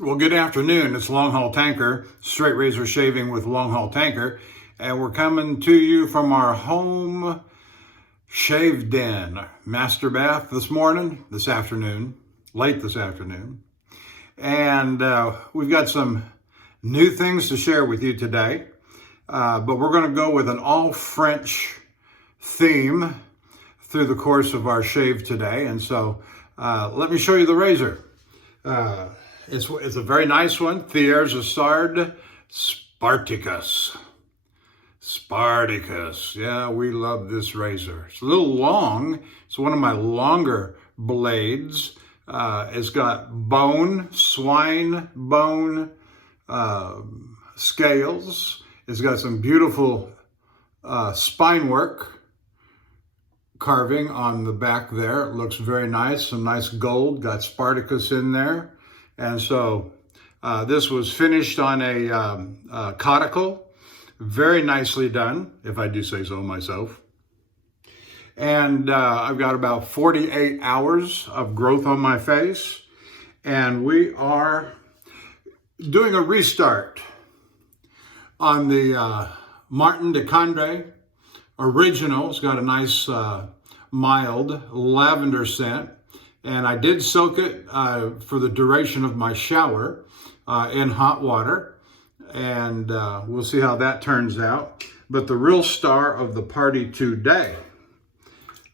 Well, good afternoon. It's Longhaultanker, straight razor shaving with Longhaultanker, and we're coming to you from our home shave den, master bath this afternoon, late this afternoon. And we've got some new things to share with you today, but we're going to go with an all French theme through the course of our shave today. And so let me show you the razor. It's a very nice one, Thiers Issard Spartacus. Spartacus, yeah, we love this razor. It's a little long. It's one of my longer blades. It's got swine bone scales. It's got some beautiful spine work carving on the back there. It looks very nice, some nice gold, got Spartacus in there. And so this was finished on a Coticule, very nicely done, if I do say so myself. And I've got about 48 hours of growth on my face. And we are doing a restart on the Martin de Candre original. It's got a nice mild lavender scent. And I did soak it for the duration of my shower in hot water. And we'll see how that turns out. But the real star of the party today.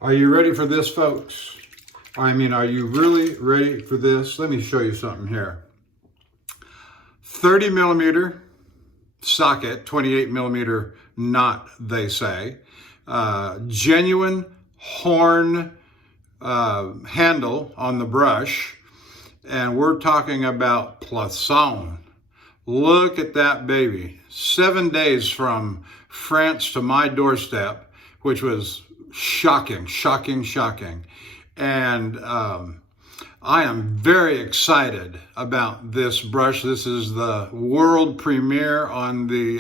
Are you ready for this, folks? I mean, are you really ready for this? Let me show you something here. 30 millimeter socket, 28 millimeter knot, they say. Genuine horn handle on the brush, and we're talking about Plisson. Look at that baby. 7 days from France to my doorstep, which was shocking. And I am very excited about this brush. This is the world premiere on the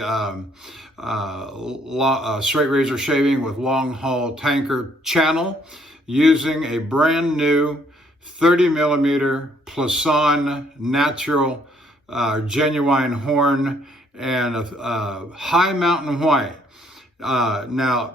straight razor shaving with Longhaultanker channel, using a brand new 30 millimeter Plisson natural genuine horn and a High Mountain White. Now,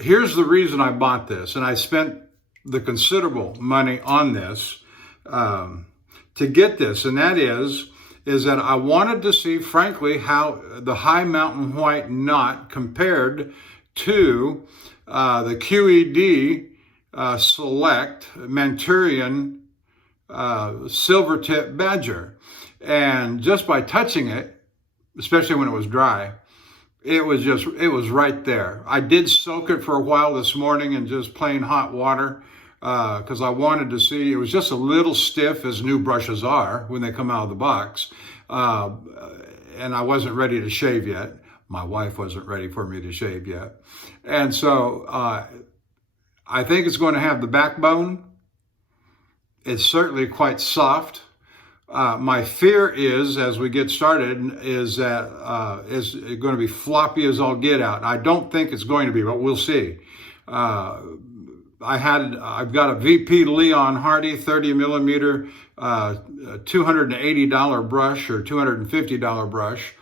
here's the reason I bought this, and I spent the considerable money on this to get this, and that is that I wanted to see, frankly, how the High Mountain White knot compared to the QED Select Manchurian silver tip badger. And just by touching it, especially when it was dry, it was right there. I did soak it for a while this morning in just plain hot water because I wanted to see. It was just a little stiff, as new brushes are when they come out of the box. And I wasn't ready to shave yet. My wife wasn't ready for me to shave yet. And so I think it's going to have the backbone. It's certainly quite soft. My fear is, as we get started, is that it's going to be floppy as all get out. I don't think it's going to be, but we'll see. I've got a VP Leon Hardy 30 millimeter $280 brush or $250 brush,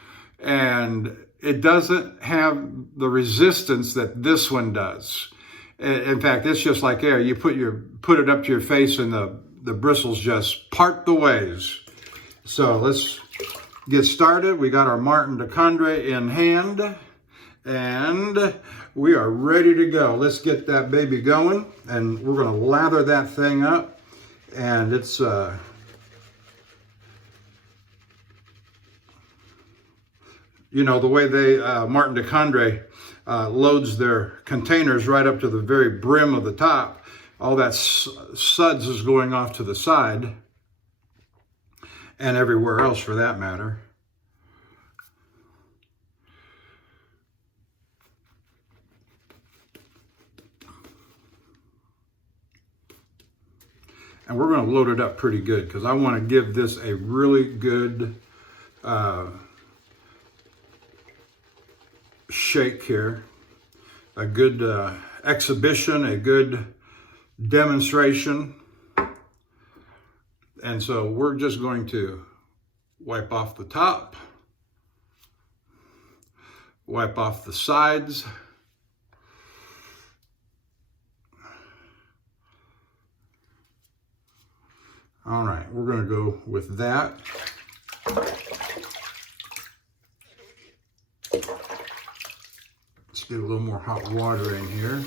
and it doesn't have the resistance that this one does. In fact, it's just like air. You put it up to your face and the bristles just part the ways. So let's get started. We got our Martin de Candre in hand, and we are ready to go. Let's get that baby going, and we're going to lather that thing up. And it's you know, the way they Martin de Candre loads their containers right up to the very brim of the top. All that suds is going off to the side, and everywhere else for that matter. And we're going to load it up pretty good because I want to give this a really good shake here, a good exhibition, a good demonstration. And so we're just going to Wipe off the top. Wipe off the sides. All right, we're going to go with that. Let's get a little more hot water in here.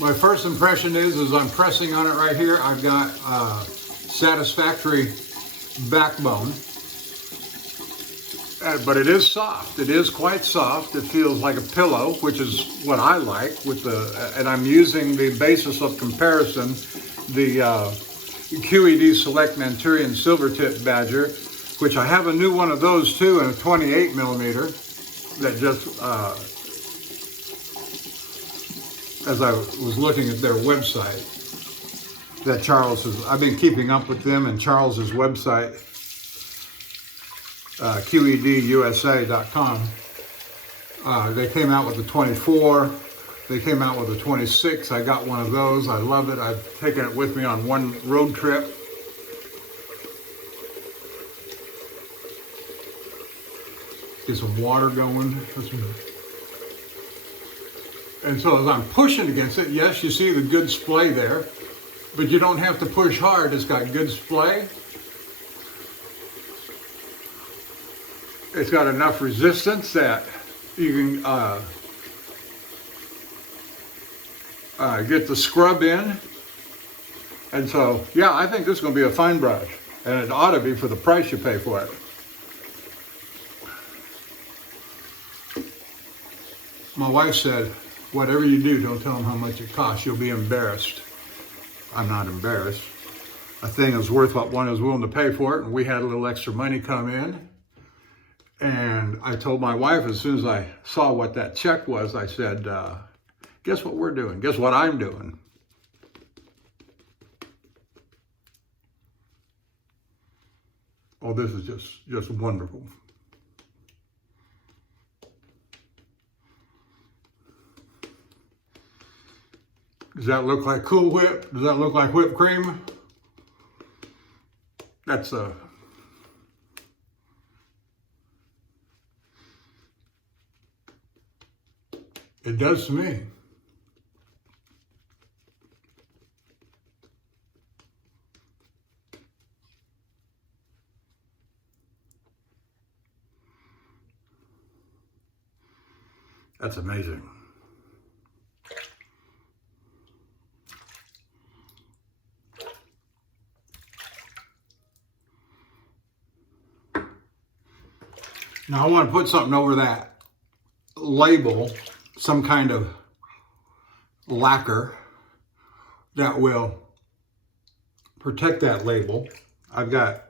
My first impression is I'm pressing on it right here. I've got satisfactory backbone, but it is soft. It is quite soft. It feels like a pillow, which is what I like with the, and I'm using the basis of comparison, the QED Select Manchurian Silver Tip Badger, which I have a new one of those too in a 28 millimeter that just, as I was looking at their website, that Charles has, I've been keeping up with them and Charles's website, QEDUSA.com. They came out with the 24, they came out with the 26. I got one of those. I love it. I've taken it with me on one road trip. Get some water going. And so as I'm pushing against it, yes, you see the good splay there, but you don't have to push hard. It's got good splay. It's got enough resistance that you can get the scrub in. And so, yeah, I think this is going to be a fine brush. And it ought to be for the price you pay for it. My wife said, whatever you do, don't tell them how much it costs. You'll be embarrassed. I'm not embarrassed. A thing is worth what one is willing to pay for it, and we had a little extra money come in. And I told my wife as soon as I saw what that check was, I said, guess what we're doing? Guess what I'm doing? Oh, this is just wonderful. Does that look like Cool Whip? Does that look like whipped cream? That's it does to me. That's amazing. Now I want to put something over that label, some kind of lacquer that will protect that label. I've got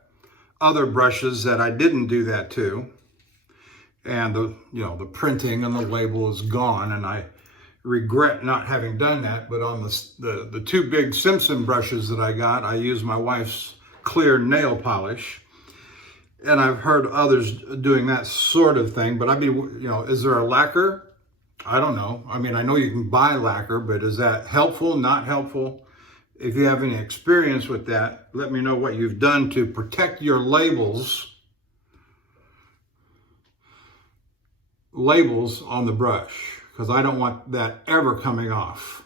other brushes that I didn't do that to, and the printing and the label is gone, and I regret not having done that. But on the two big Simpson brushes that I got, I used my wife's clear nail polish. And I've heard others doing that sort of thing, but I mean, is there a lacquer? I don't know. I mean, I know you can buy lacquer, but is that helpful, not helpful? If you have any experience with that, let me know what you've done to protect your labels on the brush, because I don't want that ever coming off.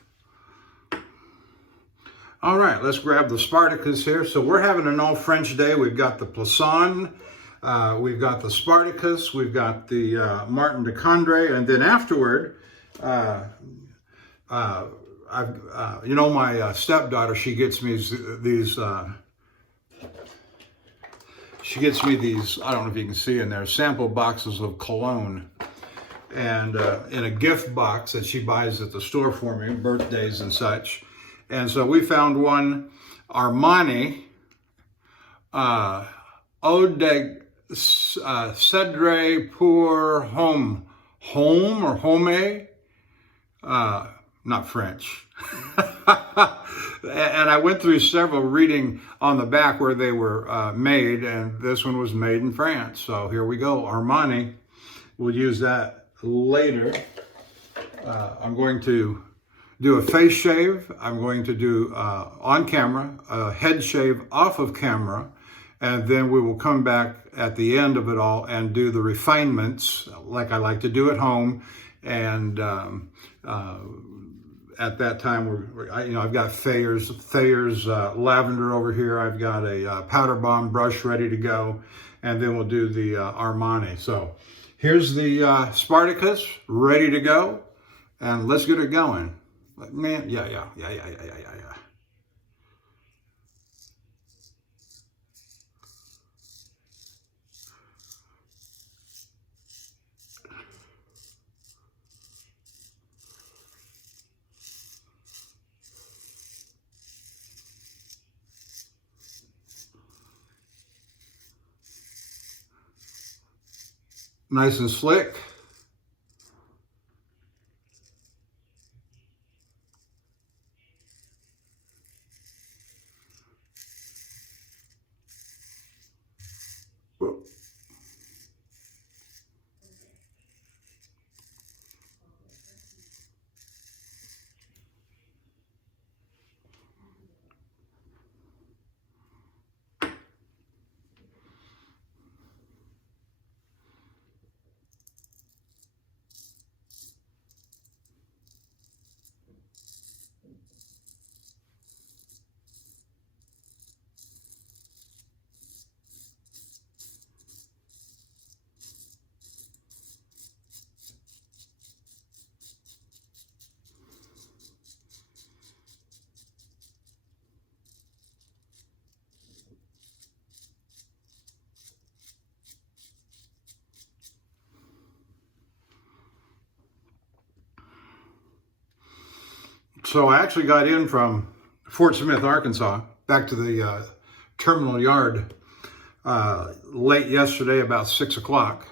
All right, let's grab the Spartacus here. So we're having an all French day. We've got the Plisson, we've got the Spartacus, we've got the Martin de Candre, and then afterward, my stepdaughter, she gets me these, I don't know if you can see in there, sample boxes of cologne. And in a gift box that she buys at the store for me, birthdays and such. And so we found one, Armani, Eau de Cedre pour Homme or Homme, not French. And I went through several reading on the back where they were made, and this one was made in France. So here we go, Armani. We'll use that later. I'm going to do a face shave. I'm going to do on camera, a head shave off of camera, and then we will come back at the end of it all and do the refinements like I like to do at home. And at that time, I've got Thayers Lavender over here. I've got a powder bomb brush ready to go, and then we'll do the Armani. So here's the Spartacus ready to go, and let's get it going. Man, yeah. Nice and slick. So I actually got in from Fort Smith, Arkansas, back to the terminal yard late yesterday, about 6 o'clock.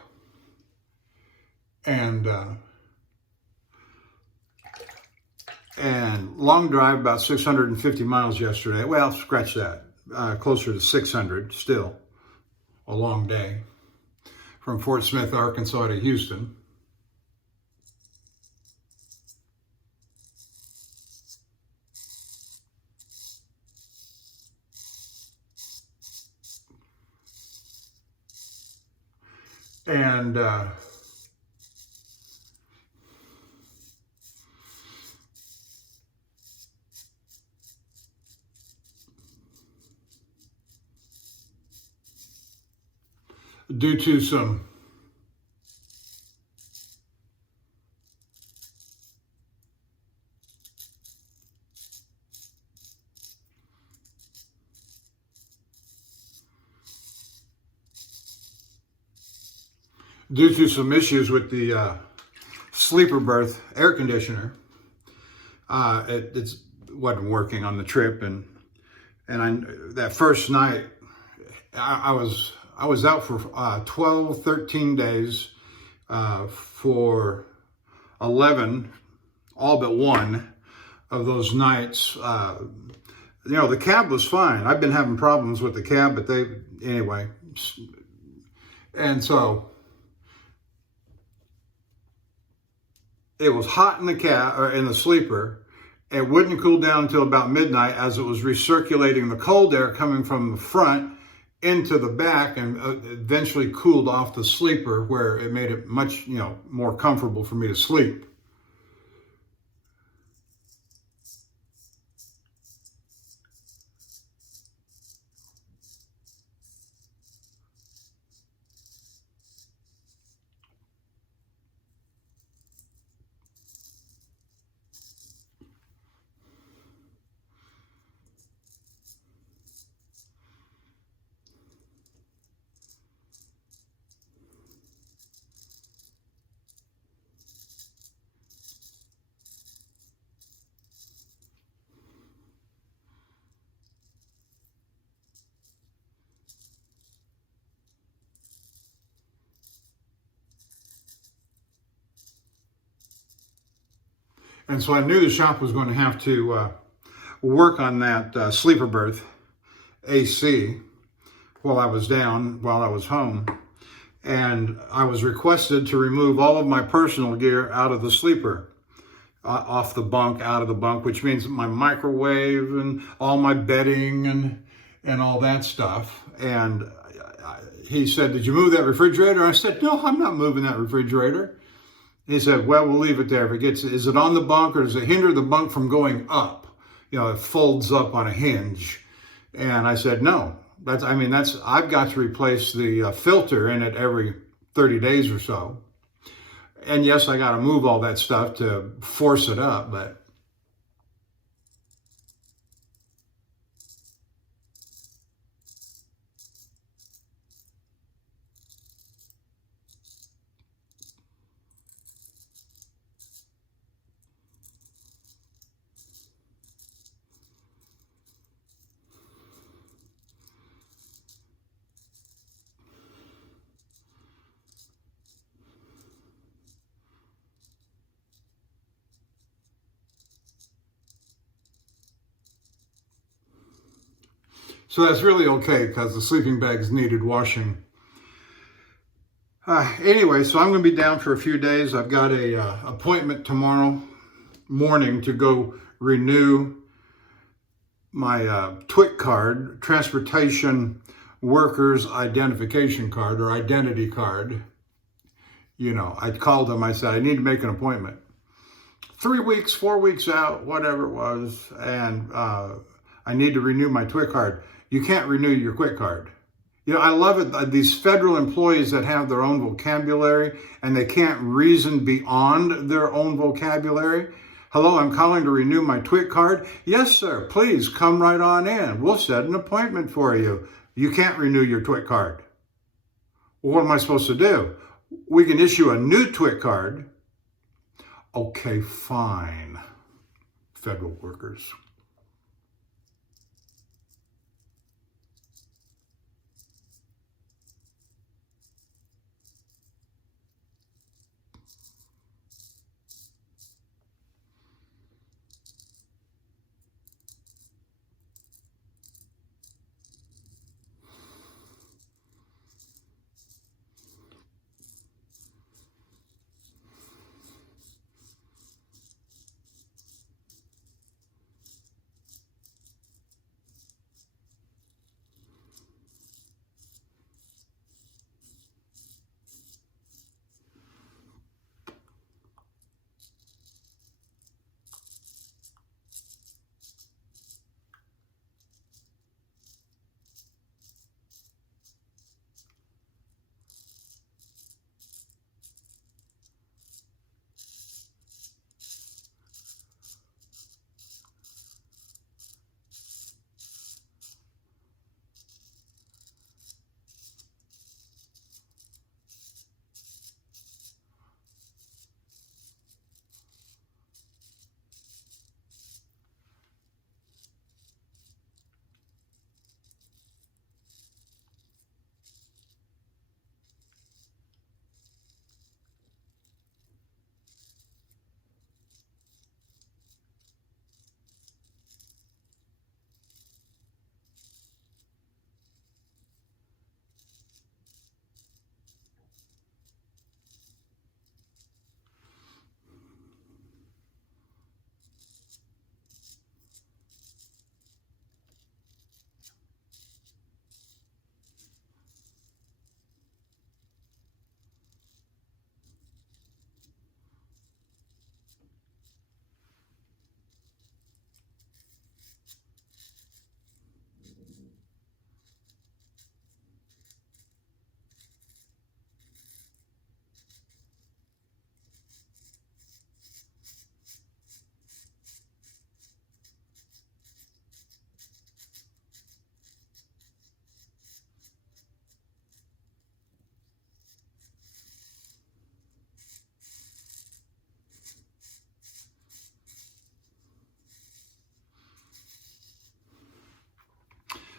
And long drive, about 650 miles yesterday. Well, scratch that, closer to 600 still. A long day from Fort Smith, Arkansas to Houston. And due to some issues with the sleeper berth air conditioner, it wasn't working on the trip, and that first night I was out for 12, 13 days, for 11, all but one of those nights. The cab was fine. I've been having problems with the cab, but anyway. And so it was hot in the cab, or in the sleeper. It wouldn't cool down until about midnight as it was recirculating the cold air coming from the front into the back, and eventually cooled off the sleeper, where it made it much, more comfortable for me to sleep. And so I knew the shop was going to have to work on that sleeper berth AC while I was home. And I was requested to remove all of my personal gear out of the sleeper, off the bunk, out of the bunk, which means my microwave and all my bedding and all that stuff. And he said, "Did you move that refrigerator?" I said, "No, I'm not moving that refrigerator." He said, "Well, we'll leave it there. If it gets, is it on the bunk or does it hinder the bunk from going up? You know, it folds up on a hinge." And I said, "No, I've got to replace the filter in it every 30 days or so. And yes, I got to move all that stuff to force it up, but." So that's really okay because the sleeping bags needed washing. Anyway, so I'm going to be down for a few days. I've got a appointment tomorrow morning to go renew my TWIC card, Transportation Workers Identification Card, or Identity Card. You know, I called them. I said, I need to make an appointment. 3 weeks, 4 weeks out, whatever it was, and I need to renew my TWIC card. You can't renew your QUIC card. You know, I love it. These federal employees that have their own vocabulary and they can't reason beyond their own vocabulary. "Hello, I'm calling to renew my TWIC card." "Yes, sir. Please come right on in. We'll set an appointment for you." You can't renew your TWIC card. Well, what am I supposed to do? "We can issue a new TWIC card." Okay, fine. Federal workers.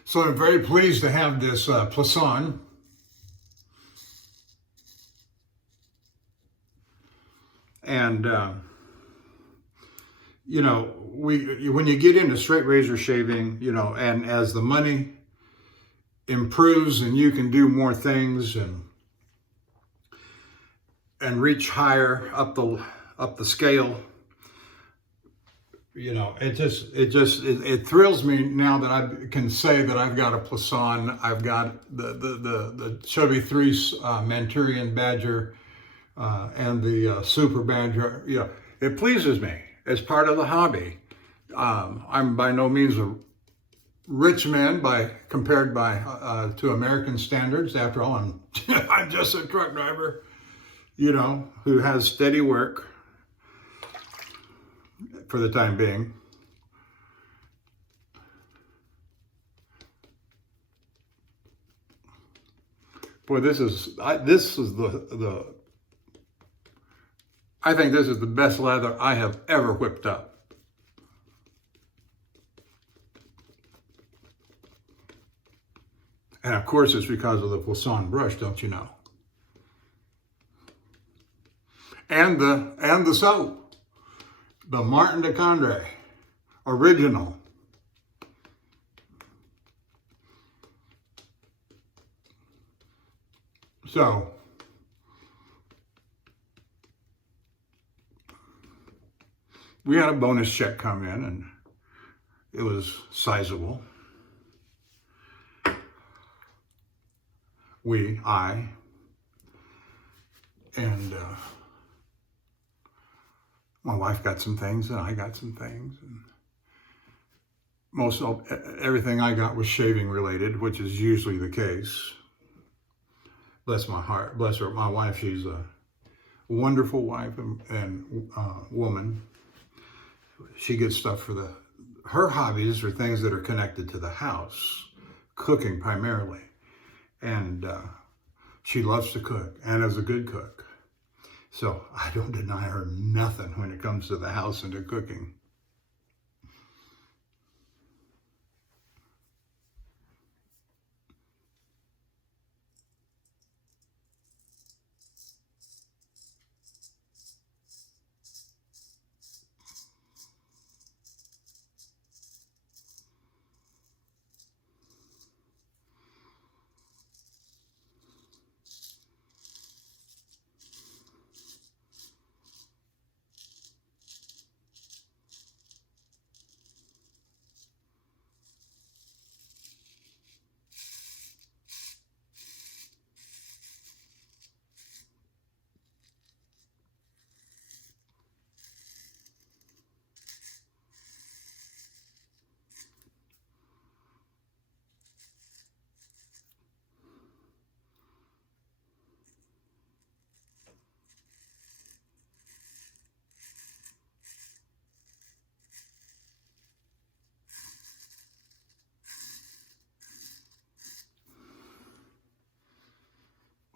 So I'm very pleased to have this Plisson. And, you know, when you get into straight razor shaving, you know, and as the money improves and you can do more things and reach higher up the scale, you know, it thrills me now that I can say that I've got a Plisson, I've got the Chevy 3 Manchurian Badger, and the Super Badger. You know, it pleases me as part of the hobby. I'm by no means a rich man compared to American standards. After all, I'm just a truck driver, you know, who has steady work for the time being. Boy, I think this is the best lather I have ever whipped up. And of course it's because of the Plisson brush, don't you know? And the soap, the Martin de Candre original. So we had a bonus check come in, and it was sizable. I, and my wife got some things, and I got some things, and everything I got was shaving related, which is usually the case. Bless my heart, bless her, my wife. She's a wonderful wife and woman. She gets stuff for her hobbies are things that are connected to the house, cooking primarily. And she loves to cook and is a good cook. So I don't deny her nothing when it comes to the house and to cooking.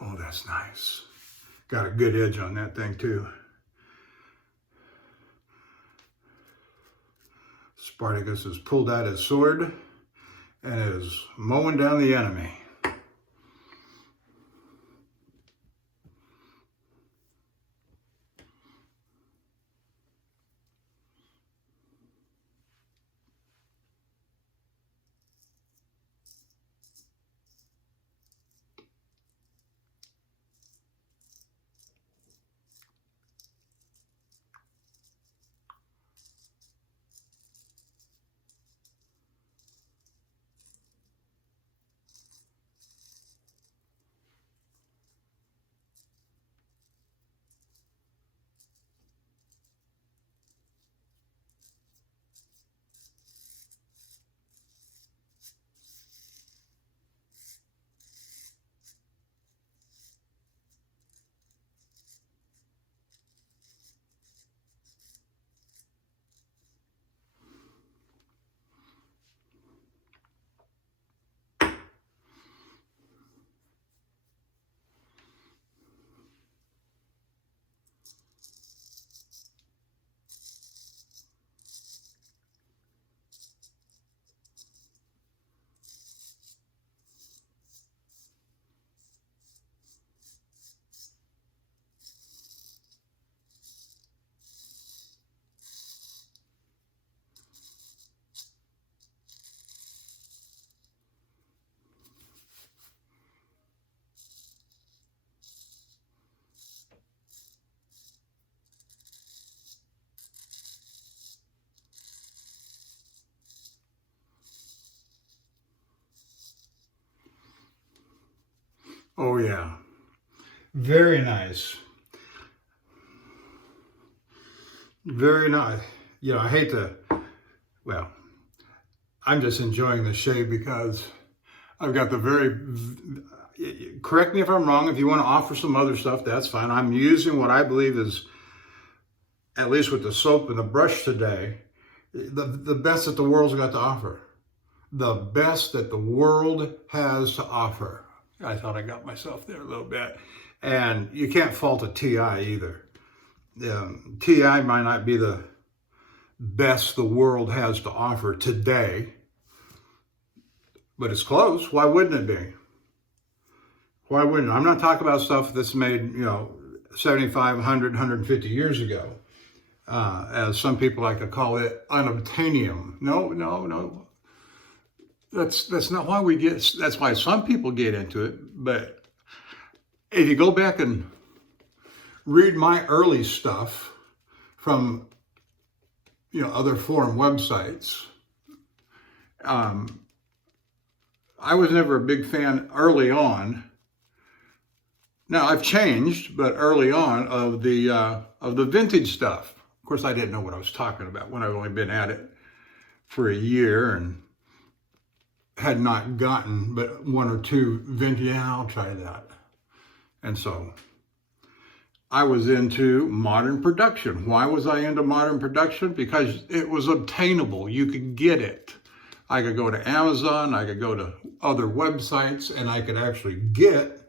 Oh, that's nice. Got a good edge on that thing too. Spartacus has pulled out his sword and is mowing down the enemy. Oh yeah, very nice. Very nice. You know, I hate to, well, I'm just enjoying the shave because I've got the very, correct me if I'm wrong, if you want to offer some other stuff, that's fine. I'm using what I believe is, at least with the soap and the brush today, the best that the world's got to offer. The best that the world has to offer. I thought I got myself there a little bit. And you can't fault a TI either. TI might not be the best the world has to offer today, but it's close. Why wouldn't it be? Why wouldn't it? I'm not talking about stuff that's made, 75, 100, 150 years ago, as some people like to call it, unobtainium. No. That's not why we get, that's why some people get into it. But if you go back and read my early stuff from, other forum websites, I was never a big fan early on. Now I've changed, but early on of the vintage stuff. Of course, I didn't know what I was talking about when I've only been at it for a year and had not gotten but one or two vintage. Yeah, I'll try that. And so I was into modern production. Why was I into modern production? Because it was obtainable. You could get it. I could go to Amazon, I could go to other websites, and I could actually get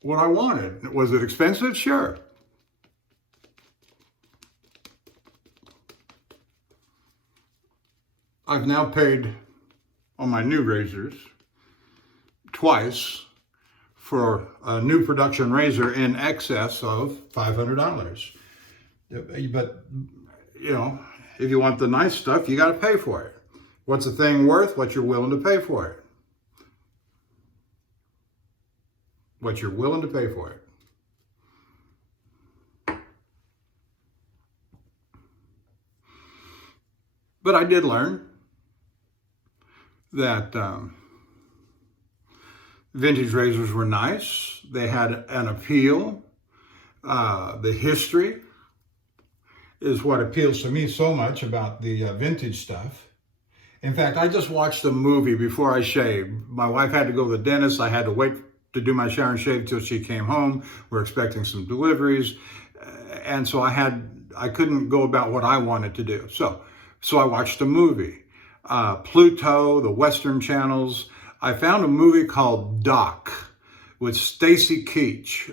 what I wanted. Was it expensive? Sure. I've now paid on my new razors twice for a new production razor in excess of $500. But, if you want the nice stuff, you got to pay for it. What's a thing worth? What you're willing to pay for it. What you're willing to pay for it. But I did learn that vintage razors were nice. They had an appeal. The history is what appeals to me so much about the vintage stuff. In fact, I just watched a movie before I shaved. My wife had to go to the dentist. I had to wait to do my shower and shave till she came home. We're expecting some deliveries. And so I couldn't go about what I wanted to do. So I watched a movie. Pluto, the Western channels. I found a movie called Doc with Stacy Keach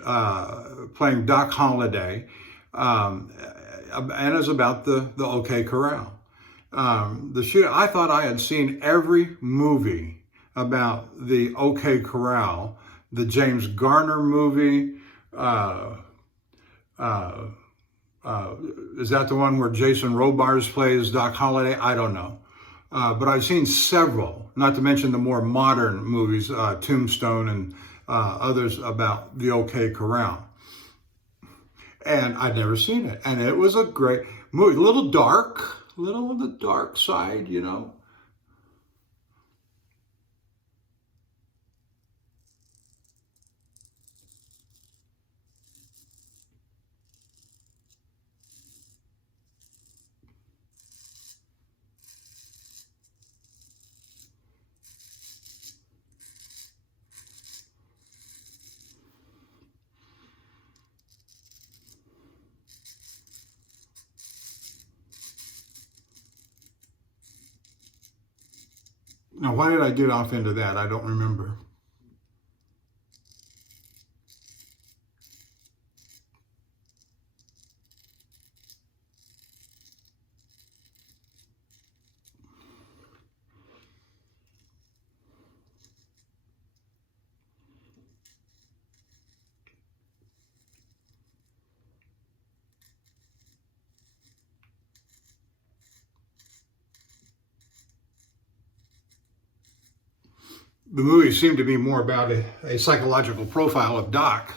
playing Doc Holliday. And it's about the OK Corral. I thought I had seen every movie about the OK Corral. The James Garner movie. Is that the one where Jason Robards plays Doc Holliday? I don't know. But I've seen several, not to mention the more modern movies, Tombstone and others about the OK Corral. And I'd never seen it. And it was a great movie. A little on the dark side, Now, why did I get off into that? I don't remember. The movie seemed to be more about a psychological profile of Doc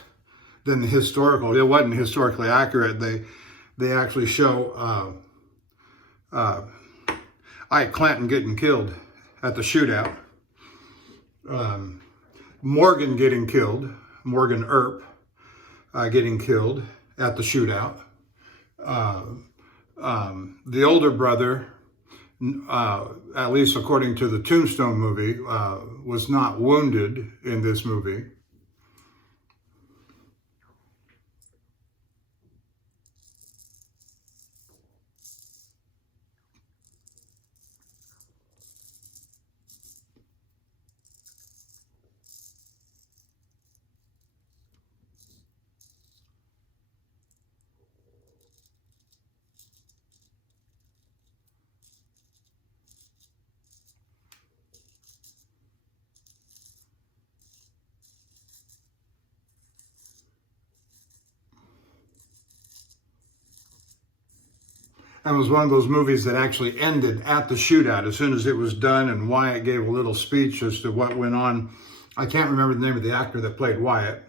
than the historical. It wasn't historically accurate. They actually show Ike Clanton getting killed at the shootout. Morgan getting killed, Morgan Earp getting killed at the shootout. The older brother, at least according to the Tombstone movie, was not wounded in this movie. And it was one of those movies that actually ended at the shootout as soon as it was done, and Wyatt gave a little speech as to what went on. I can't remember the name of the actor that played Wyatt.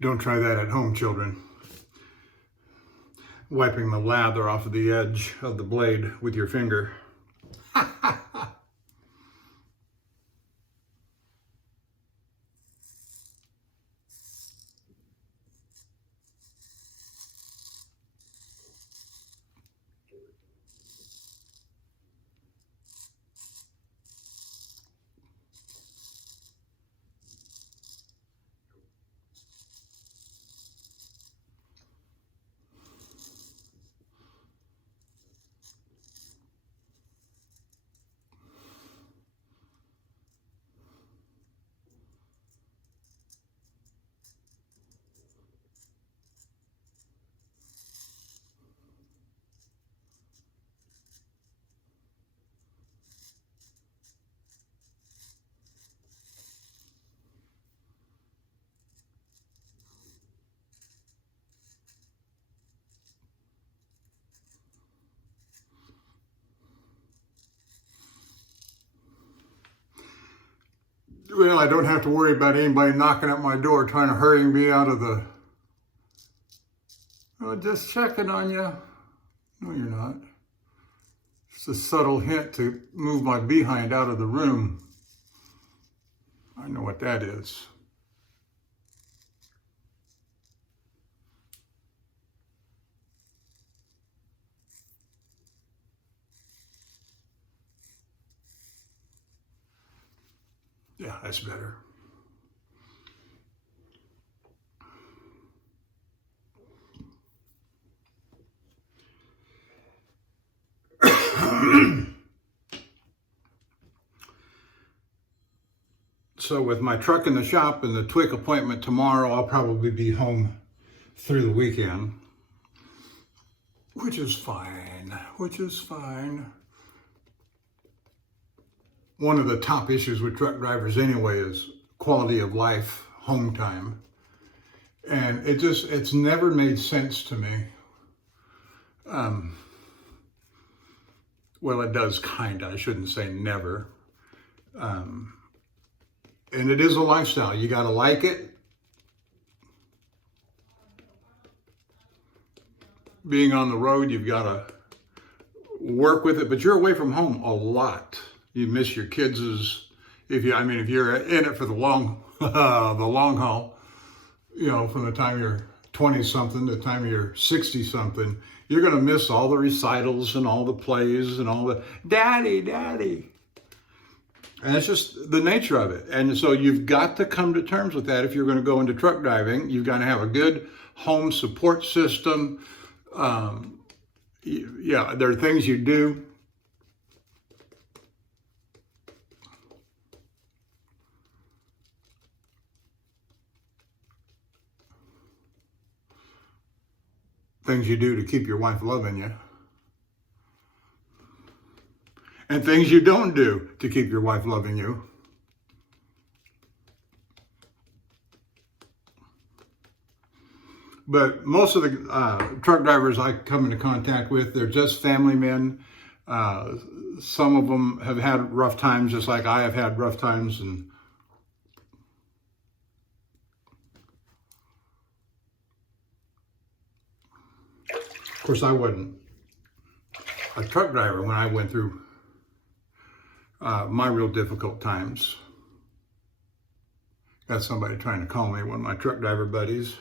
Don't try that at home, children. Wiping the lather off of the edge of the blade with your finger. Well, I don't have to worry about anybody knocking at my door trying to hurry me out of the... Oh, just checking on you. No, you're not. It's a subtle hint to move my behind out of the room. I know what that is. Yeah, that's better. So with my truck in the shop and the Twig appointment tomorrow, I'll probably be home through the weekend, which is fine, One of the top issues with truck drivers anyway is quality of life, home time. And it's never made sense to me. Well, it does kinda, I shouldn't say never. And it is a lifestyle. You gotta like it. Being on the road, you've gotta work with it, but you're away from home a lot. You miss your kids' if you're in it for the long haul, you know, from the time you're 20-something to the time you're 60-something, you're gonna miss all the recitals and all the plays and all the daddy. And it's just the nature of it. And so you've got to come to terms with that if you're going to go into truck driving. You've got to have a good home support system. Yeah, there are things you do. Things you do to keep your wife loving you. And things you don't do to keep your wife loving you. But most of the truck drivers I come into contact with, they're just family men. Some of them have had rough times, just like I have had rough times. And of course, I wasn't a truck driver when I went through my real difficult times. Got somebody trying to call me, one of my truck driver buddies.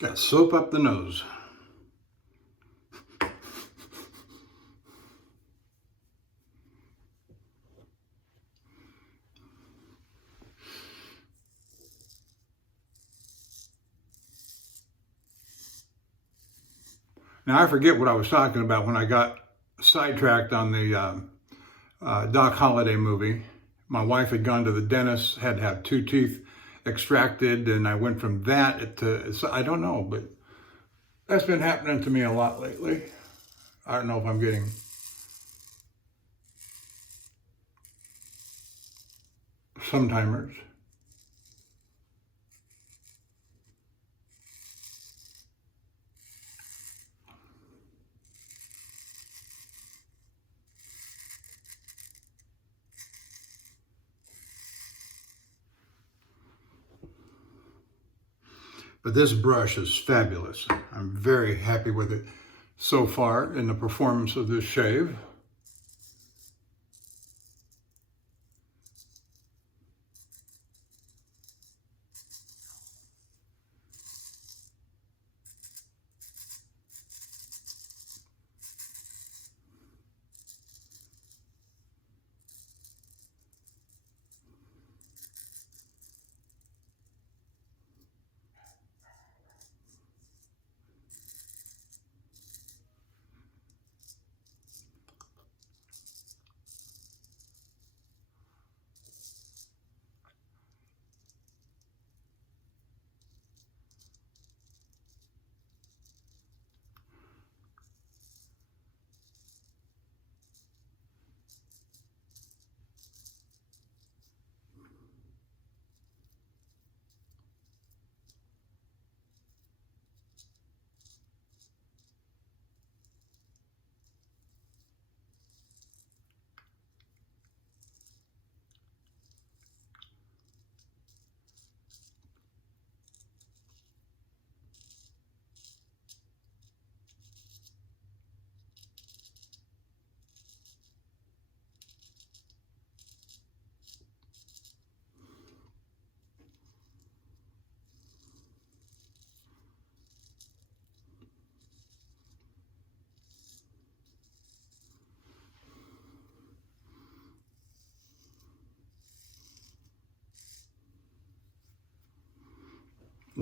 Got soap up the nose. Now I forget what I was talking about when I got sidetracked on the Doc Holliday movie. My wife had gone to the dentist, had to have 2 teeth extracted, and I went from that to, so I don't know, but that's been happening to me a lot lately. I don't know if I'm getting sometimers. But this brush is fabulous. I'm very happy with it so far in the performance of this shave.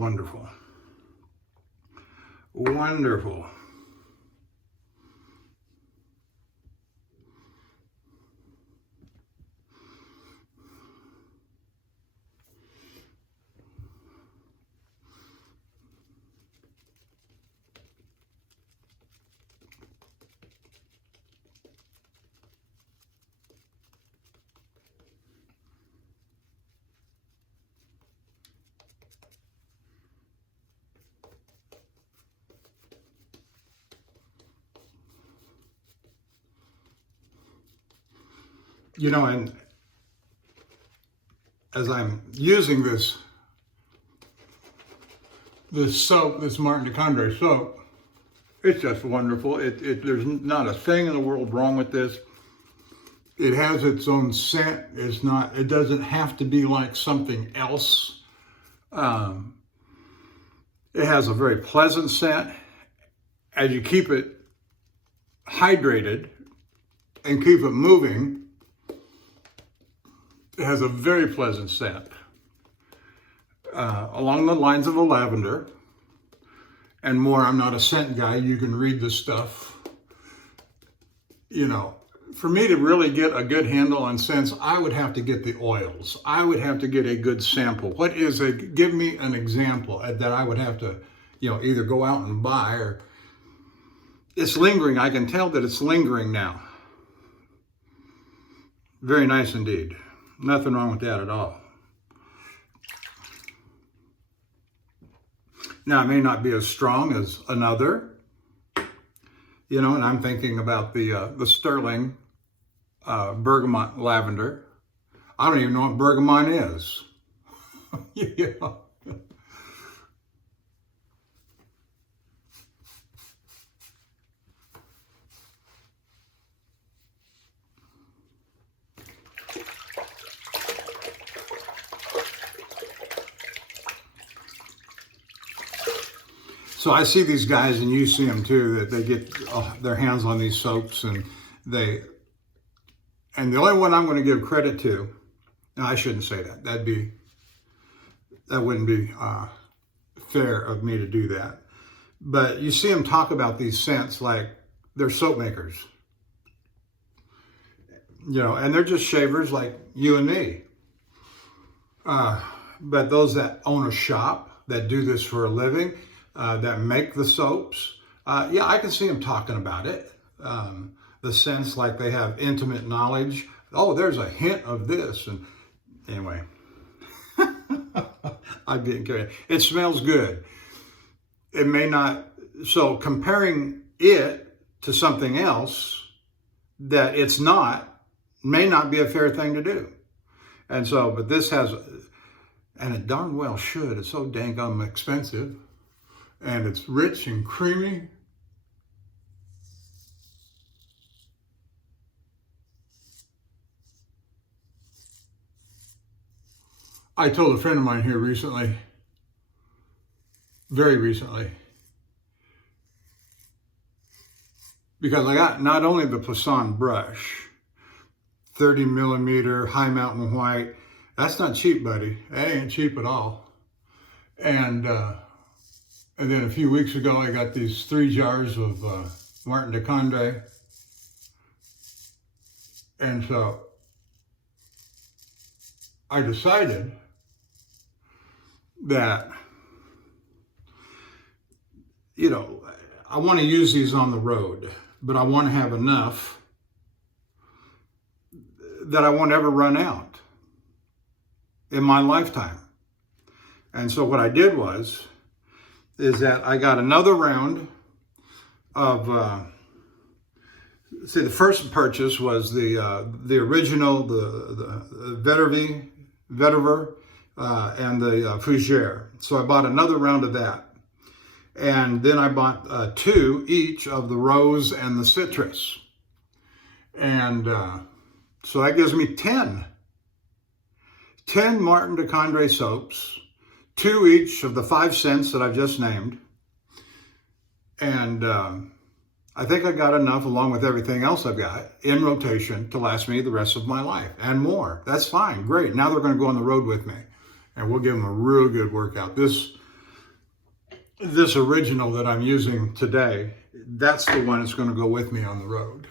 Wonderful. Wonderful. You know, and as I'm using this soap, this Martin de Candre soap, it's just wonderful. There's not a thing in the world wrong with this. It has its own scent. It doesn't have to be like something else. It has a very pleasant scent. As you keep it hydrated and keep it moving, it has a very pleasant scent. Along the lines of a lavender and more. I'm not a scent guy. You can read this stuff. You know, for me to really get a good handle on scents, I would have to get the oils. I would have to get a good sample. Give me an example that I would have to, either go out and buy or it's lingering. I can tell that it's lingering now. Very nice indeed. Nothing wrong with that at all. Now, it may not be as strong as another, and I'm thinking about the Sterling bergamot lavender. I don't even know what bergamot is. So I see these guys, and you see them too, that they get their hands on these soaps, and the only one I'm going to give credit to, no, I shouldn't say that. That wouldn't be fair of me to do that. But you see them talk about these scents like they're soap makers, and they're just shavers like you and me. But those that own a shop, that do this for a living, that make the soaps, I can see them talking about it. The sense like they have intimate knowledge. Oh, there's a hint of this. And anyway, I'm getting carried. It smells good. It may not, so comparing it to something else that it's not, may not be a fair thing to do. And so, but this has, and it darn well should. It's so dang expensive. And it's rich and creamy. I told a friend of mine here recently, very recently, because I got not only the Plisson brush, 30 millimeter High Mountain White. That's not cheap, buddy. That ain't cheap at all. And then a few weeks ago, I got these 3 jars of Martin de Candre. And so I decided that, I want to use these on the road, but I want to have enough that I won't ever run out in my lifetime. And so what I did is that I got another round of, the first purchase was the original, the vetiver, and the fougere. So I bought another round of that. And then I bought 2 each of the rose and the citrus. And so that gives me 10 Martin de Candre soaps, 2 each of the 5 scents that I've just named. And I think I got enough, along with everything else I've got, in rotation to last me the rest of my life and more. That's fine, great. Now they're going to go on the road with me, and we'll give them a real good workout. This this original that I'm using today, that's the one that's going to go with me on the road.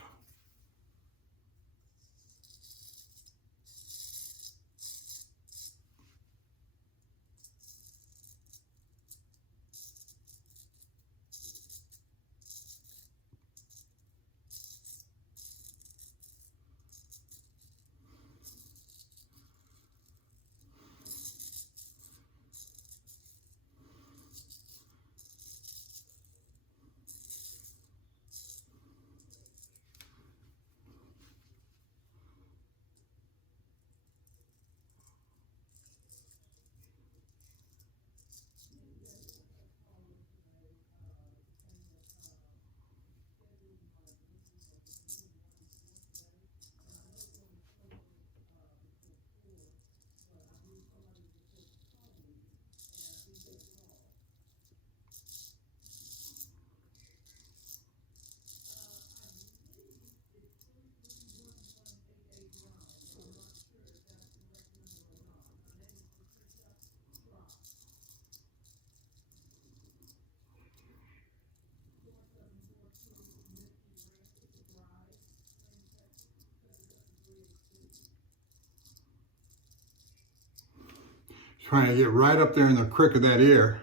Trying to get right up there in the crick of that ear.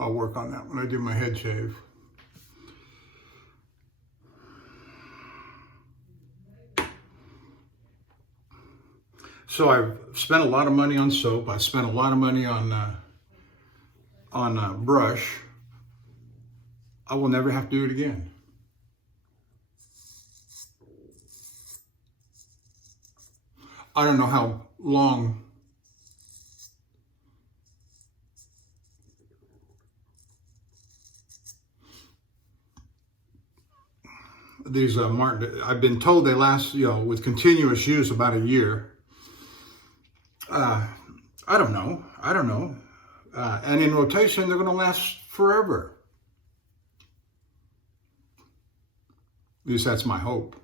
I'll work on that when I do my head shave. So I've spent a lot of money on soap. I spent a lot of money on brush. I will never have to do it again. I don't know how long these Martin, I've been told they last, with continuous use about a year. I don't know. And in rotation, they're going to last forever. At least that's my hope.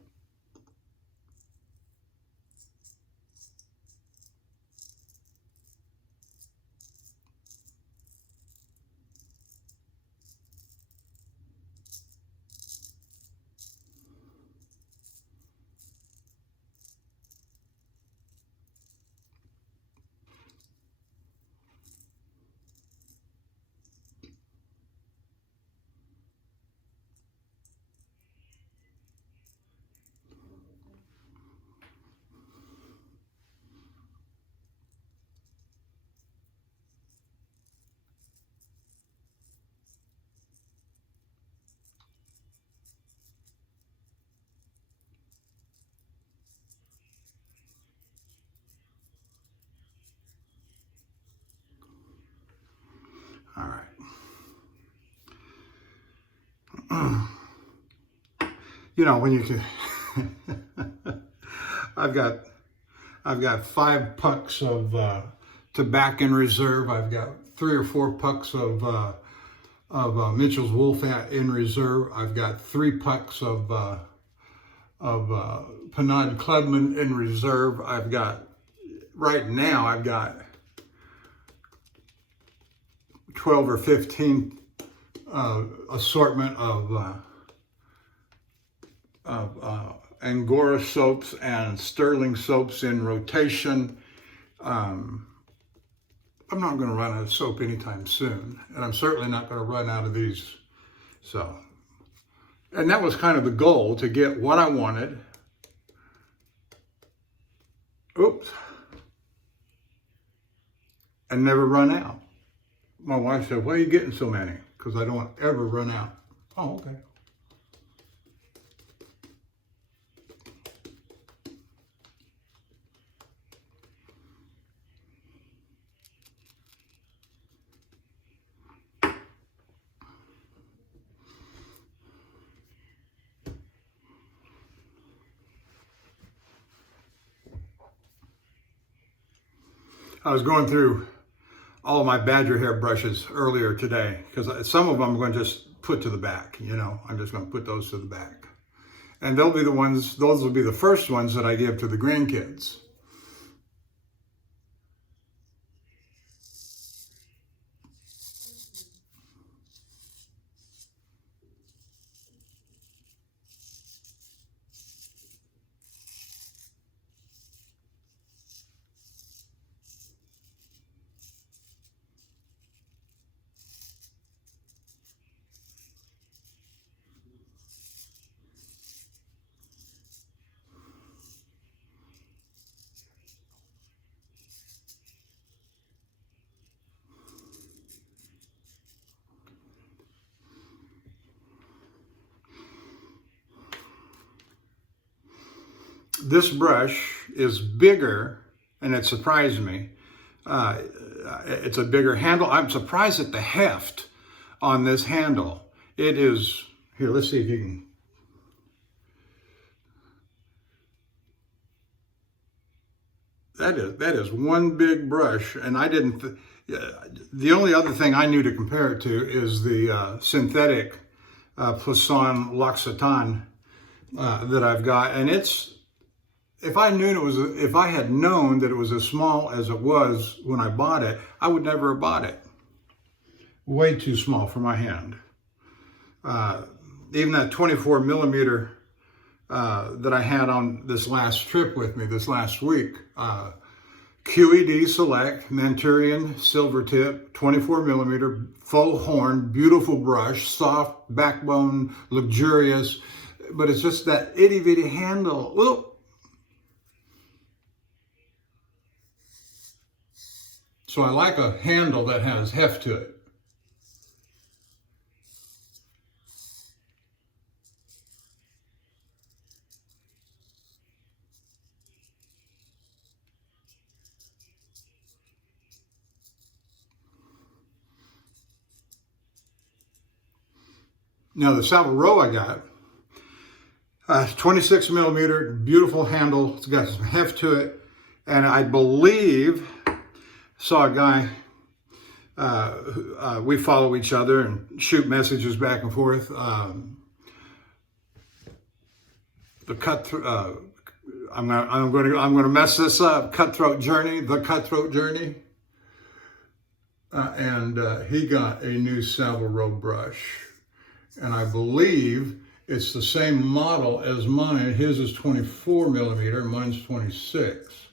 All right. When you can, I've got 5 pucks of tobacco in reserve. I've got 3 or 4 pucks of Mitchell's Wool Fat in reserve. I've got 3 pucks of Pinaud Clubman in reserve. Right now I've got 12 or 15 assortment of Angora soaps and sterling soaps in rotation. I'm not going to run out of soap anytime soon, and I'm certainly not going to run out of these. And that was kind of the goal, to get what I wanted. Oops. And never run out. My wife said, "Why are you getting so many?" Because I don't ever run out. Oh, okay. I was going through all of my badger hair brushes earlier today, because some of them I'm going to just put to the back, I'm just going to put those to the back. And those will be the first ones that I give to the grandkids. This brush is bigger, and it surprised me. It's a bigger handle. I'm surprised at the heft on this handle. It is, here, let's see if you can. That is one big brush, and I didn't, the only other thing I knew to compare it to is the synthetic Plisson L'Occitane that I've got, and it's, if I had known that it was as small as it was when I bought it, I would never have bought it. Way too small for my hand. Even that 24 millimeter that I had on this last trip with me this last week, QED Select Manchurian Silver Tip, 24 millimeter, faux horn, beautiful brush, soft backbone, luxurious, but it's just that itty bitty handle. Whoop. So I like a handle that has heft to it. Now the Savile Row I got, 26 millimeter, beautiful handle. It's got some heft to it. And I believe, saw a guy, we follow each other and shoot messages back and forth. The I'm gonna mess this up. Cutthroat Journey, the Cutthroat Journey. And he got a new Savile Row brush. And I believe it's the same model as mine. His is 24 millimeter, mine's 26.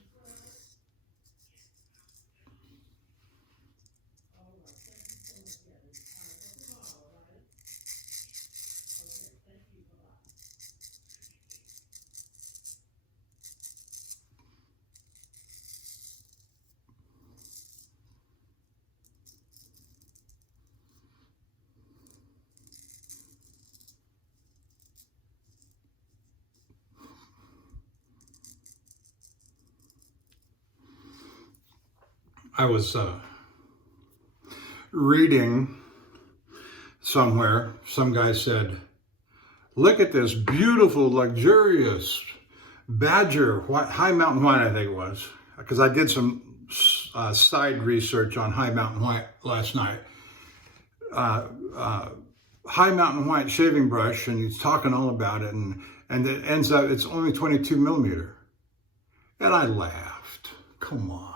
I was reading somewhere, some guy said, look at this beautiful, luxurious Badger High Mountain White, I think it was, because I did some side research on High Mountain White last night. High Mountain White shaving brush, and he's talking all about it, and it ends up, it's only 22 millimeter. And I laughed, come on.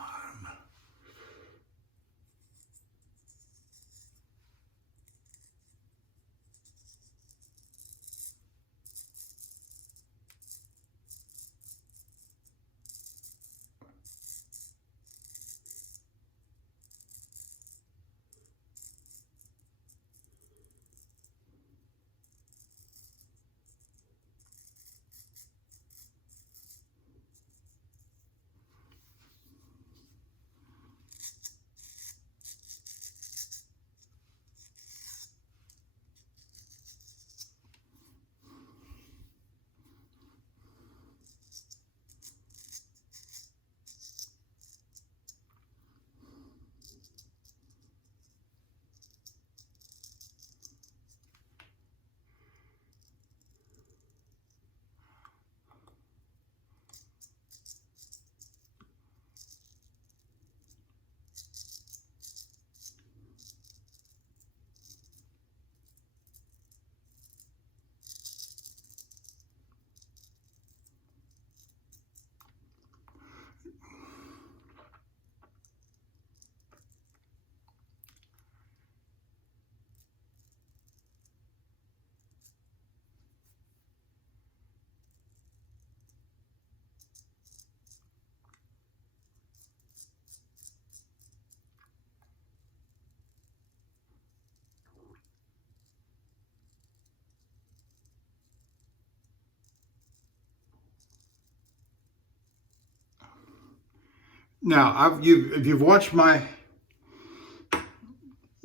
Now, if you've watched my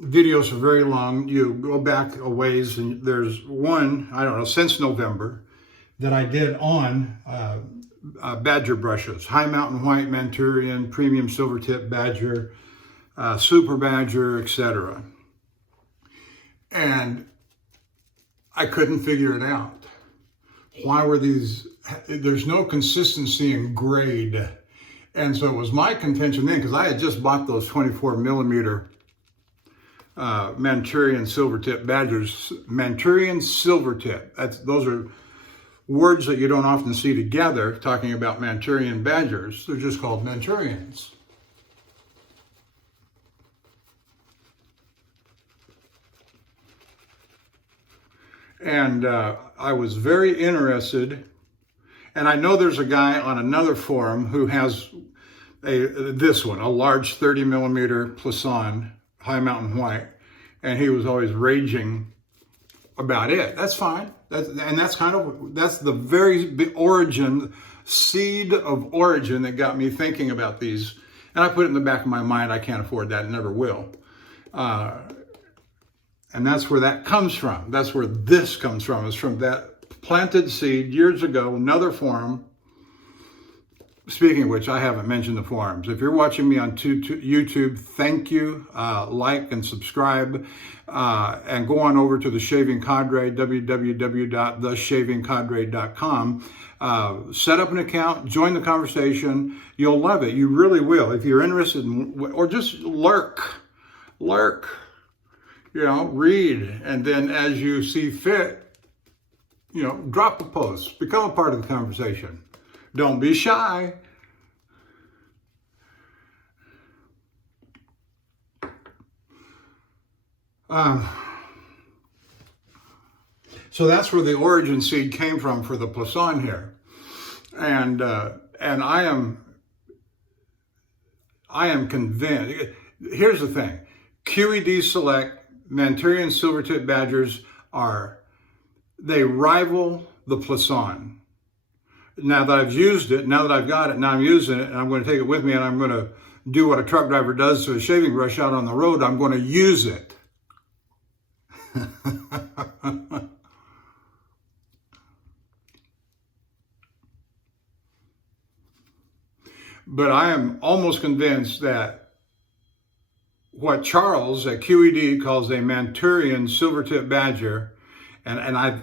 videos for very long, you go back a ways, and there's one, I don't know, since November, that I did on Badger brushes, High Mountain White, Manchurian, Premium Silvertip Badger, Super Badger, etc. And I couldn't figure it out. Why were these, there's no consistency in grade. And so it was my contention then, because I had just bought those 24 millimeter Manchurian Silvertip Badgers. Manchurian Silvertip, those are words that you don't often see together talking about Manchurian Badgers. They're just called Manchurians. And I was very interested, and I know there's a guy on another forum who has this one, a large 30 millimeter Plisson High Mountain White, and he was always raging about it. That's fine. That's the very origin, seed of origin that got me thinking about these. And I put it in the back of my mind, I can't afford that, never will. And that's where that comes from. That's where this comes from. It's from that planted seed years ago, another forum. Speaking of which, I haven't mentioned the forums. If you're watching me on YouTube, thank you. Like and subscribe. And go on over to the Shaving Candre, www.theshavingcandre.com. Set up an account, join the conversation. You'll love it. You really will. If you're interested in, or just lurk. Read. And then as you see fit, drop a post. Become a part of the conversation. Don't be shy. So that's where the origin seed came from for the Plisson here. And I am convinced. Here's the thing. QED Select Manchurian Silvertip Badgers they rival the Plisson. Now that I've used it, now that I've got it, now I'm using it, and I'm going to take it with me, and I'm going to do what a truck driver does to a shaving brush out on the road. I'm going to use it. But I am almost convinced that what Charles at QED calls a Manchurian Silvertip Badger, and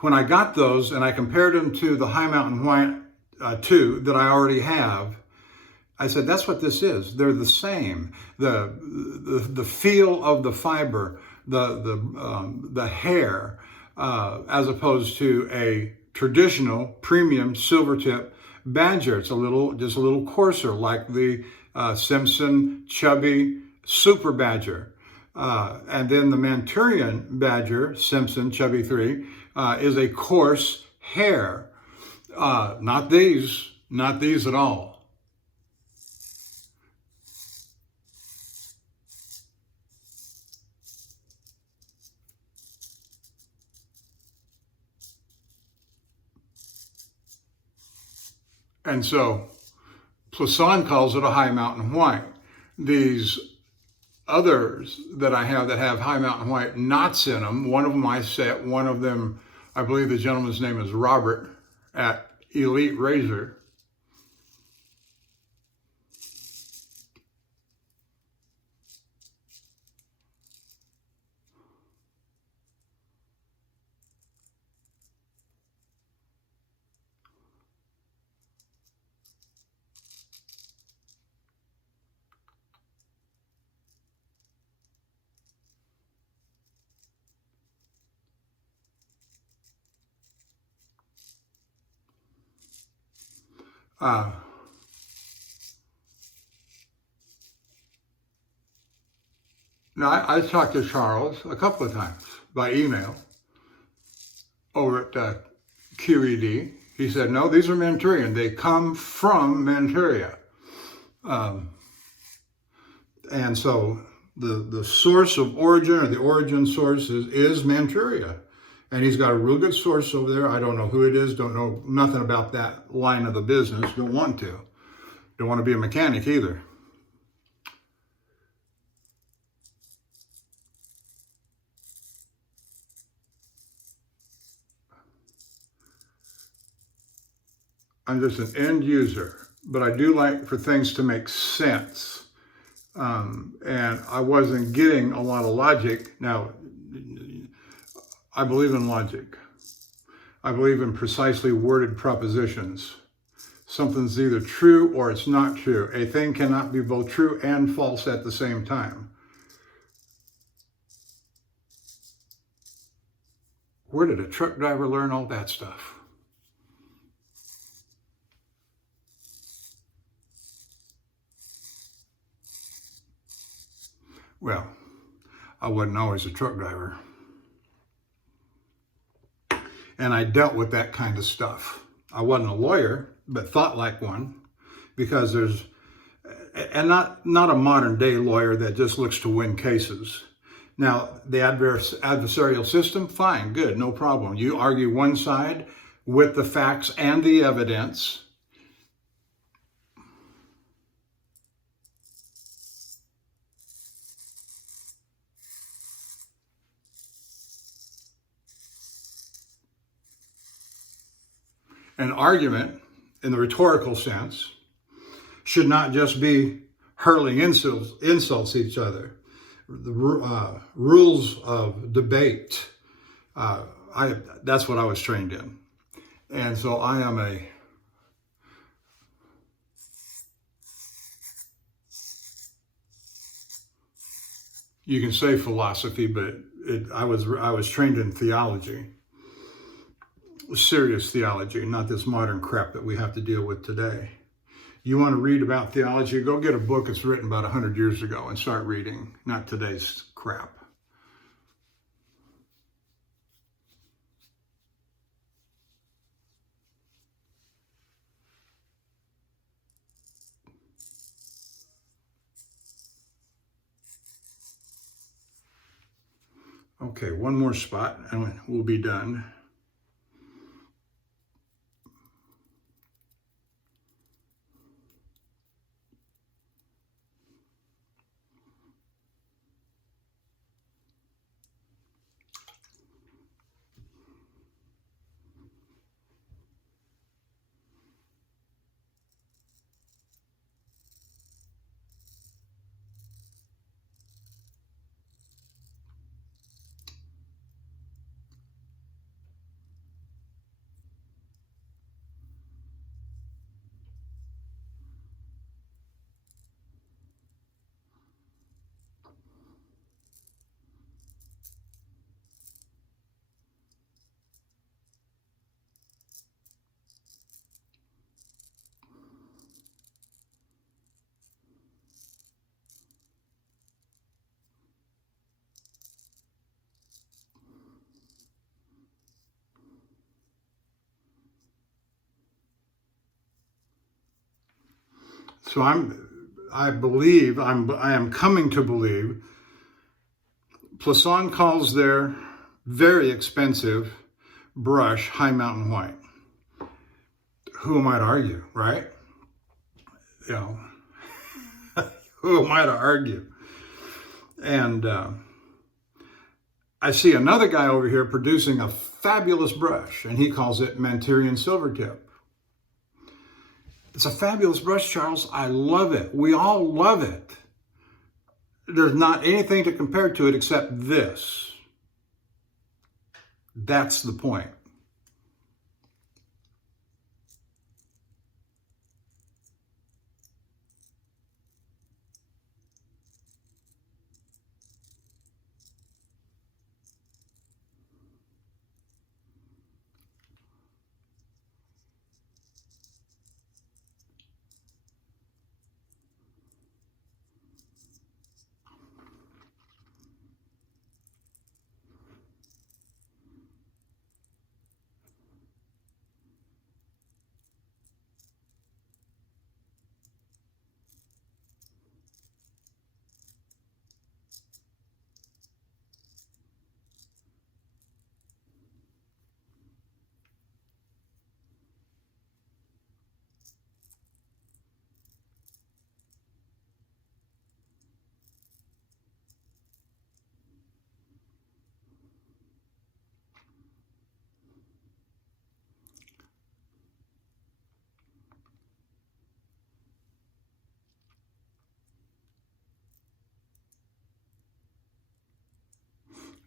when I got those and I compared them to the High Mountain White 2 that I already have, I said, that's what this is. They're the same. The feel of the fiber, the hair, as opposed to a traditional premium Silvertip Badger. It's just a little coarser, like the Simpson Chubby Super Badger. And then the Manchurian Badger, Simpson Chubby 3, is a coarse hair. Not these at all. And so Plisson calls it a High Mountain White. These others that I have that have High Mountain White knots in them, one of them I set, one of them, I believe the gentleman's name is Robert at Elite Razor. Now, I talked to Charles a couple of times by email over at QED. He said, no, these are Manchurian. They come from Manchuria. And so the source of origin, or the origin source is Manchuria. And he's got a real good source over there. I don't know who it is, don't know nothing about that line of the business, don't want to. Don't want to be a mechanic either. I'm just an end user, but I do like for things to make sense. And I wasn't getting a lot of logic. Now, I believe in logic. I believe in precisely worded propositions. Something's either true or it's not true. A thing cannot be both true and false at the same time. Where did a truck driver learn all that stuff? Well, I wasn't always a truck driver. And I dealt with that kind of stuff. I wasn't a lawyer, but thought like one, because there's, and not a modern day lawyer that just looks to win cases. Now, the adversarial system, fine, good, no problem. You argue one side with the facts and the evidence. An argument, in the rhetorical sense, should not just be hurling insults at each other. The rules of debate, that's what I was trained in. And so I am you can say philosophy, but I was trained in theology. Serious theology, not this modern crap that we have to deal with today. You want to read about theology, go get a book that's written about 100 years ago and start reading, not today's crap. Okay, one more spot and we'll be done. So I am coming to believe Plisson calls their very expensive brush High Mountain White. Who am I to argue, right? You know, who am I to argue? And I see another guy over here producing a fabulous brush, and he calls it Manterian Silvertip. It's a fabulous brush, Charles. I love it. We all love it. There's not anything to compare to it except this. That's the point.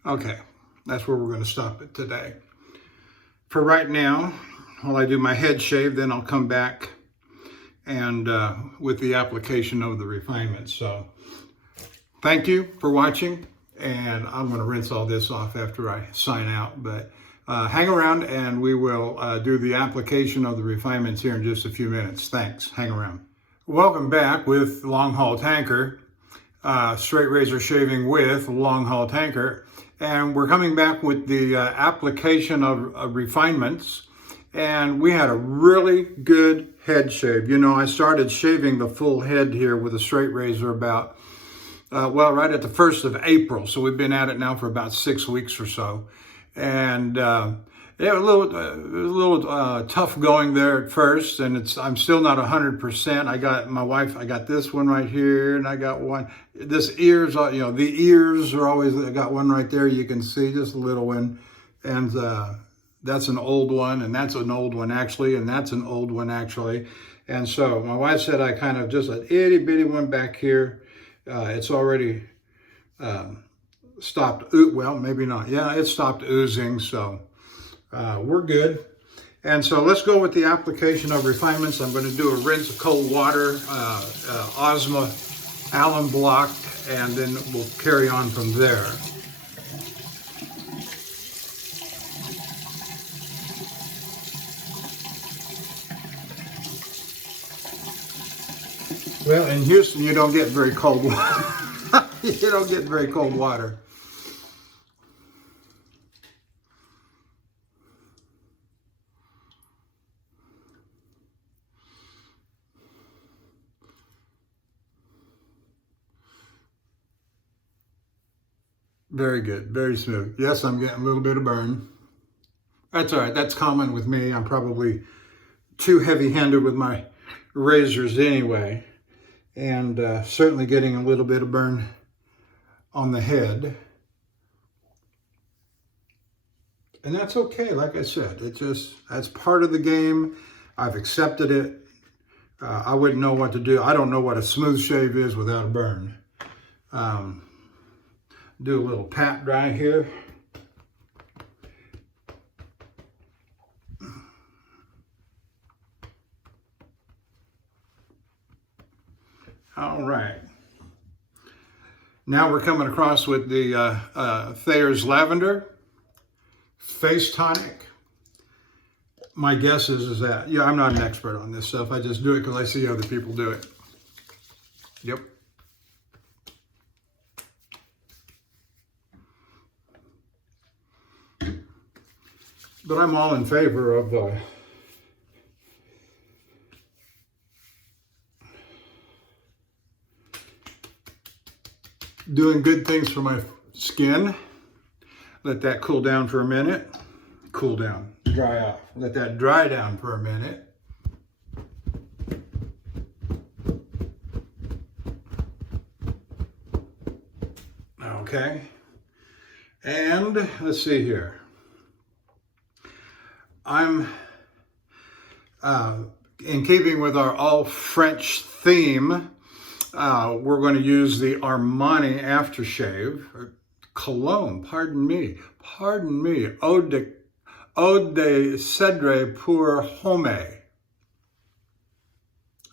Okay, that's where we're going to stop it today. For right now, while I do my head shave, then I'll come back and with the application of the refinements. So thank you for watching, and I'm going to rinse all this off after I sign out, but hang around and we will do the application of the refinements here in just a few minutes. Thanks. Hang around. Welcome back with Longhaultanker, straight razor shaving with Longhaultanker. And we're coming back with the application of refinements. And we had a really good head shave. You know, I started shaving the full head here with a straight razor about, right at the 1st of April. So we've been at it now for about 6 weeks or so. And yeah, a little tough going there at first, and I'm still not 100%. I got this one right here, and I got one. This ears, the ears are always. I got one right there. You can see just a little one, and that's an old one, and that's an old one actually, and that's an old one actually. And so my wife said I kind of just an itty bitty one back here. It's already stopped. Well, maybe not. Yeah, it stopped oozing, so we're good. And so let's go with the application of refinements. I'm going to do a rinse of cold water, Osma Alum Block, and then we'll carry on from there. Well, in Houston, you don't get very cold water. You don't get very cold water. Very good, very smooth. Yes, I'm getting a little bit of burn. That's all right, that's common with me. I'm probably too heavy-handed with my razors anyway. And certainly getting a little bit of burn on the head. And that's okay, like I said, that's part of the game. I've accepted it. I wouldn't know what to do. I don't know what a smooth shave is without a burn. Do a little pat dry here. All right. Now we're coming across with the Thayers Lavender Face Tonic. My guess is that, yeah, I'm not an expert on this stuff. I just do it because I see other people do it. Yep. But I'm all in favor of doing good things for my skin. Let that cool down for a minute. Cool down, dry off. Let that dry down for a minute. Okay. And let's see here. I'm in keeping with our all French theme. We're going to use the Armani aftershave cologne. Pardon me. Eau de Cedre pour homme.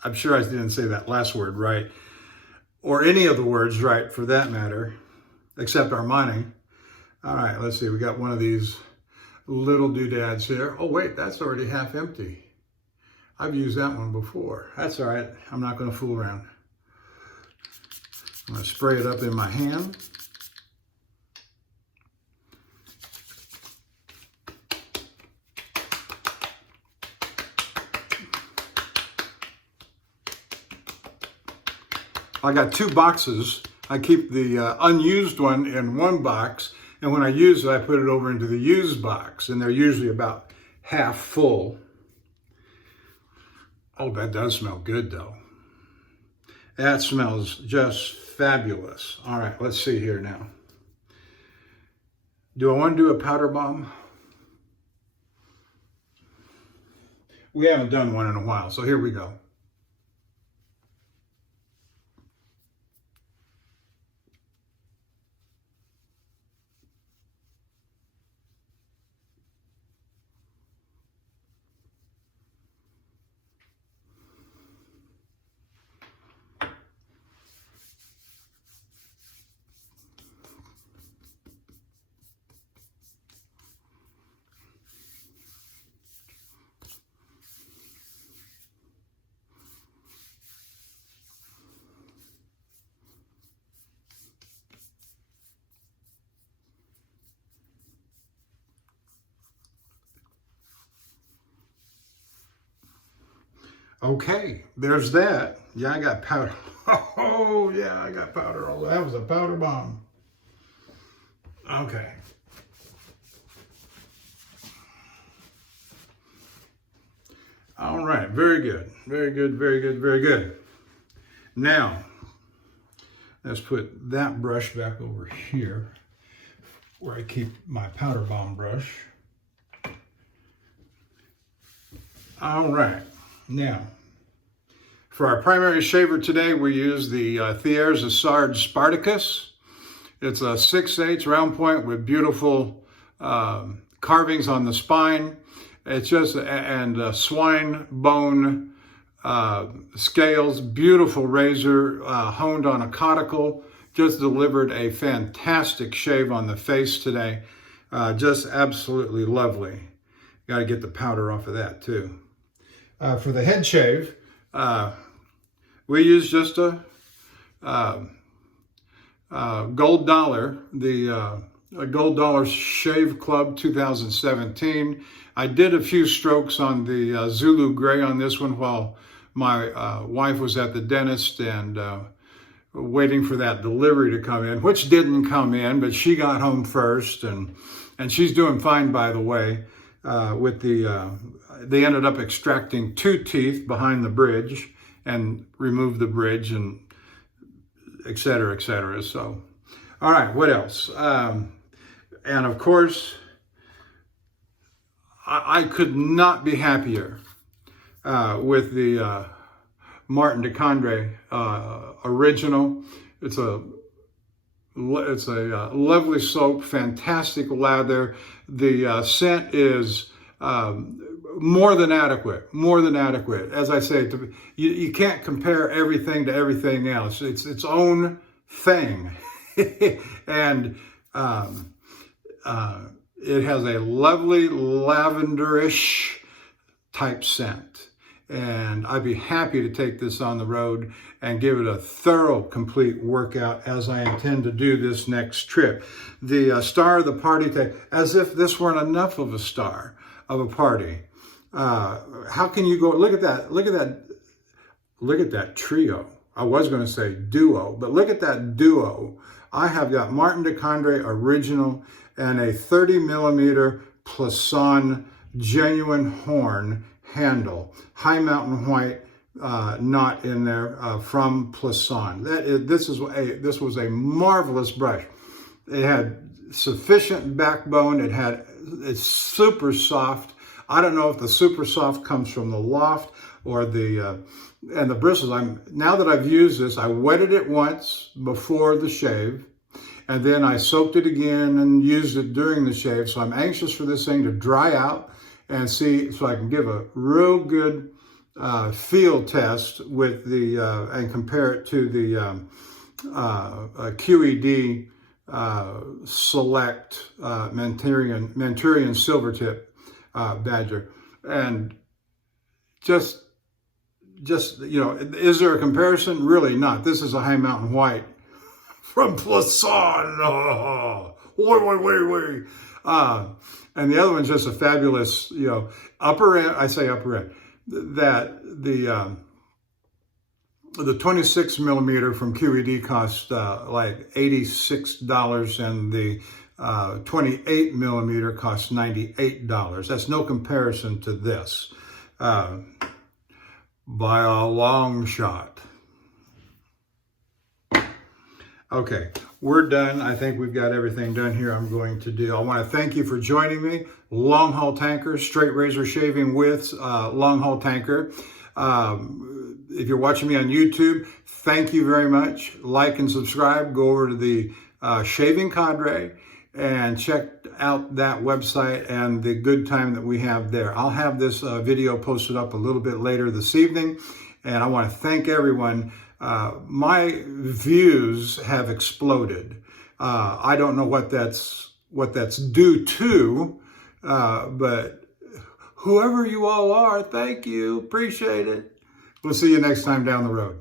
I'm sure I didn't say that last word right, or any of the words right for that matter, except Armani. All right, let's see. We got one of these little doodads here. Oh wait, that's already half empty. I've used that one before. That's all right. I'm not going to fool around. I'm going to spray it up in my hand. I got 2 boxes. I keep the unused one in one box, and when I use it, I put it over into the used box, and they're usually about half full. Oh, that does smell good, though. That smells just fabulous. All right, let's see here now. Do I want to do a powder bomb? We haven't done one in a while, so here we go. Okay, there's that. Yeah, I got powder. Oh, yeah, I got powder. Oh, that was a powder bomb. Okay. All right, very good. Very good, very good, very good. Now, let's put that brush back over here where I keep my powder bomb brush. All right, now, for our primary shaver today, we use the Thiers Issard Spartacus. It's a 6/8 round point with beautiful carvings on the spine. It's just, and swine bone scales, beautiful razor, honed on a Coticule. Just delivered a fantastic shave on the face today. Just absolutely lovely. Got to get the powder off of that too. For the head shave, we use just a gold dollar, a gold dollar shave club 2017. I did a few strokes on the Zulu gray on this one while my wife was at the dentist and waiting for that delivery to come in, which didn't come in, but she got home first, and she's doing fine, by the way. With they ended up extracting 2 teeth behind the bridge and removed the bridge, and et cetera, et cetera. So, all right, what else? And of course, I could not be happier with the Martin de Candre original. It's a lovely soap, fantastic lather. The scent is more than adequate, more than adequate. As I say, you can't compare everything to everything else. It's its own thing. And it has a lovely lavenderish type scent. And I'd be happy to take this on the road and give it a thorough, complete workout, as I intend to do this next trip. The star of the party, as if this weren't enough of a star of a party. How can you go, look at that, look at that trio. I was going to say duo, but look at that duo. I have got Martin de Candre original and a 30 millimeter Plisson genuine horn handle, High Mountain White, knot in there from Plisson. This was a marvelous brush. It had sufficient backbone. It's super soft. I don't know if the super soft comes from the loft or the and the bristles. Now that I've used this, I wetted it once before the shave, and then I soaked it again and used it during the shave. So I'm anxious for this thing to dry out and see, so I can give a real good feel test with the and compare it to the QED Select Manchurian Silvertip Badger. And just is there a comparison? Really not. This is a High Mountain White from Plisson. Oh, wait. And the other one's just a fabulous, upper end. I say upper end. That the 26 millimeter from QED cost like $86, and the 28 millimeter cost $98. That's no comparison to this by a long shot. Okay, we're done. I think we've got everything done here I'm going to do. I want to thank you for joining me. Longhaultanker, straight razor shaving with Longhaultanker. If you're watching me on YouTube, thank you very much. Like and subscribe. Go over to the Shaving Candre and check out that website and the good time that we have there. I'll have this video posted up a little bit later this evening, and I want to thank everyone. My views have exploded. I don't know what that's due to, but whoever you all are, thank you. Appreciate it. We'll see you next time down the road.